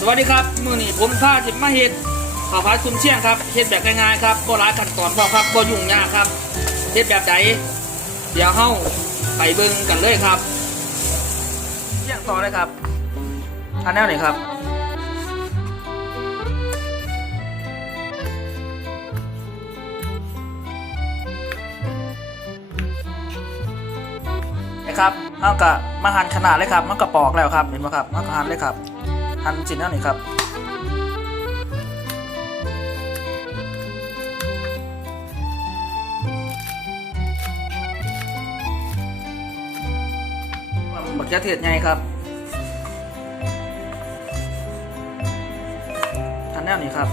สวัสดีครับ มือนี้ผมพาจิบมาเฮ็ดข้าวผัดคุณเชียงครับเฮ็ดแบบง่ายๆครับบ่หลายขั้นตอนพอครับบ่ยุ่งยากครับเฮ็ดแบบใดเดี๋ยวเฮาไปเบิ่งกันเลยครับเชียงต่อเลยครับทานแนวไหนครับนะครับเอากะมาหั่นขนาดเลยครับมันก็ปอกแล้วครับเห็นไหมครับมันก็หั่นเลยครับ หั่นชิ้นนั่นนี่ครับบักยะเทียดไงครับหั่นแนวนี้ครับ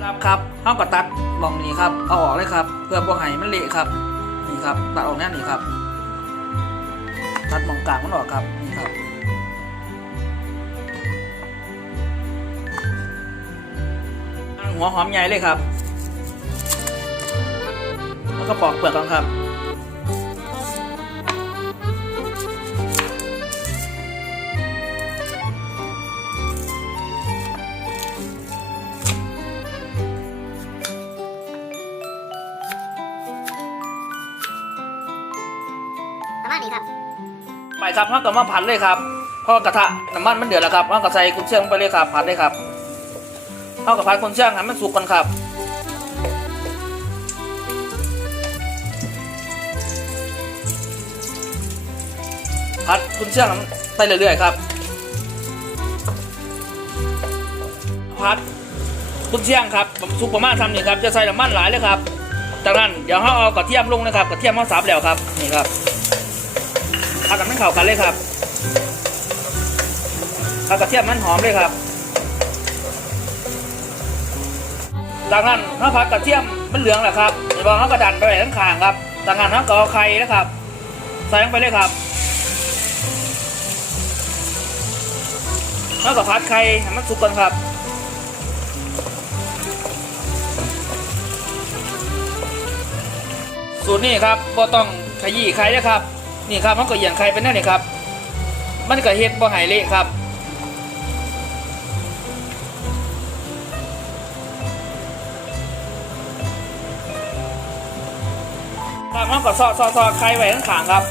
ครับครับห้องก็ตัดมองนี้ครับ เอาออกเลยครับ เพื่อบ่ให้มันเละครับ นี่ครับตัดออกแน่นี่ครับ ตัดมองกลางมันออกครับนี่ครับหัวหอมใหญ่เลยครับ แล้วก็ปอกเปลือกก่อนครับาณนี้ครับไปครับห้องก็มาผัดเลยครับพอกระทะน้ำมันมันเดือดแล้วครับห้องก็ใส่กุนเชียงลงไปเลยครับผัดเลยครับห้องก็ผัดกุนเชียงให้มันสุกก่อนครับผัดกุนเชียงไปเรื่อยๆครับผัดกุนเชียงครับสุกประมาณทำนี่ครับจะใส่น้ำมันหลายเลยครับจากนั้นเดี๋ยวเราเอากระเทียมลงนะครับกระเทียมเราสับแล้วครับนี่ครับ ผัดกับน้ำเข่ากันเลยครับเอากระเทียมมันหอมเลยครับ จากนั้นถ้าผัดกระเทียมมันเหลืองแหละครับเดี๋ยวเขากระดันไปไว้ข้างๆครับจากนั้นเขาก็เอาไข่นะครับ ใส่ลงไปเลยครับแล้วก็ผัดไข่ให้มันสุกก่อนครับสูตรนี้ครับบ่ต้องขยี้ไข่นะครับ นี่ครับมันก็เหยียงไข่เป็นแน่นี่ครับ มันก็เฮ็ดบ่หายเละครับครับมันก็ซอซอซอไข่ไว้ข้างๆครับ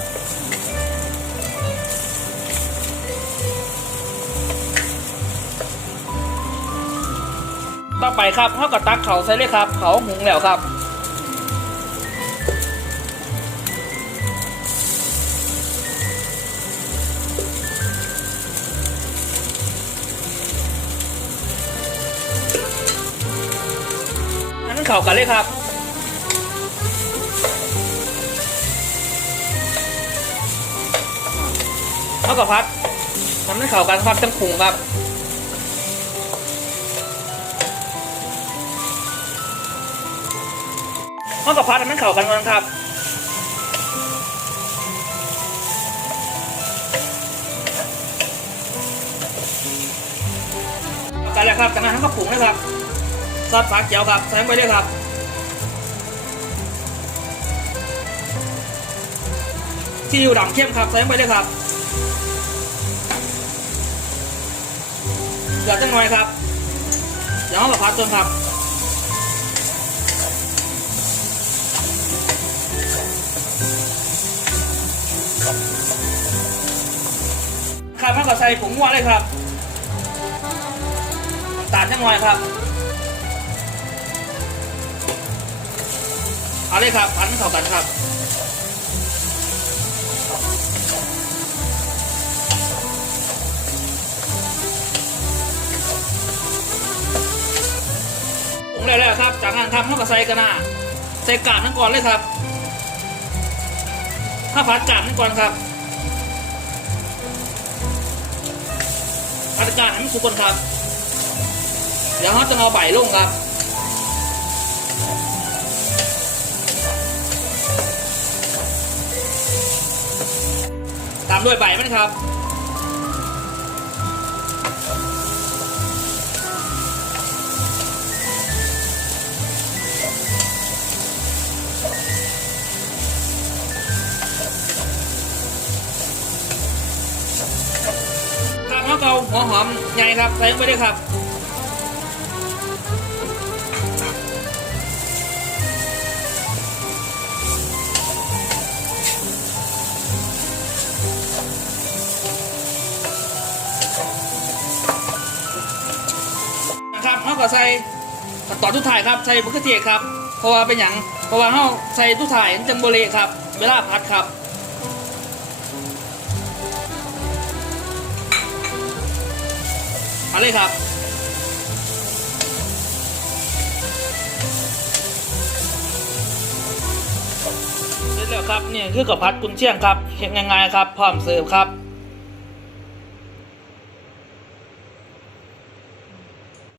ต่อไปครับเขาก็ตักเขาใส่เลยครับ เขาหุงแล้วครับ เข่ากันเลยครับเท่ากับพัดทำให้เข่ากันพัดจังปรุงครับเท่ากับพัดทำให้เข่ากันก่อนครับกันแล้วครับจากนั้นทั้งกระปุกนะครับ ซอสฟ้าเขียวครับใส่ลงไปด้วยครับซีอิ๊วดำเข้มครับใส่ลงไปด้วยครับเกลือจังหน่อยครับเดี๋ยวเรากับพัดจนครับครับถ้าก็ใส่ผงนัวเลยครับตาลจังหน่อยครับ เอาเลยครับพันเข้ากันครับปรุงแล้แล้วครับ จากนั้นทำข้ากับใส่กระนาใส่กากนั่นก่อนเลยครับข้าผัดกากนั่นก่อนครับผัดกากให้มันสุกก่อนครับ เดี๋ยวเราจะเอาใบลงครับามด้วยใบมันครับครับเกาหัวหอมใหญ่ครับใส่ลงไปด้วยครับ เขาก็ใส่ตอทุกถ่ายครับใส่บุกเทศครับ เพราะว่าเป็นอย่างเพราะว่าเขาใส่ทุกถ่ายจังโบเลครับ เวลาพัดครับมาเลยครับเสร็จแล้วครับนี่คือกับพัดกุนเชียงครับเห็นง่ายๆครับ พร้อมเสิร์ฟครับ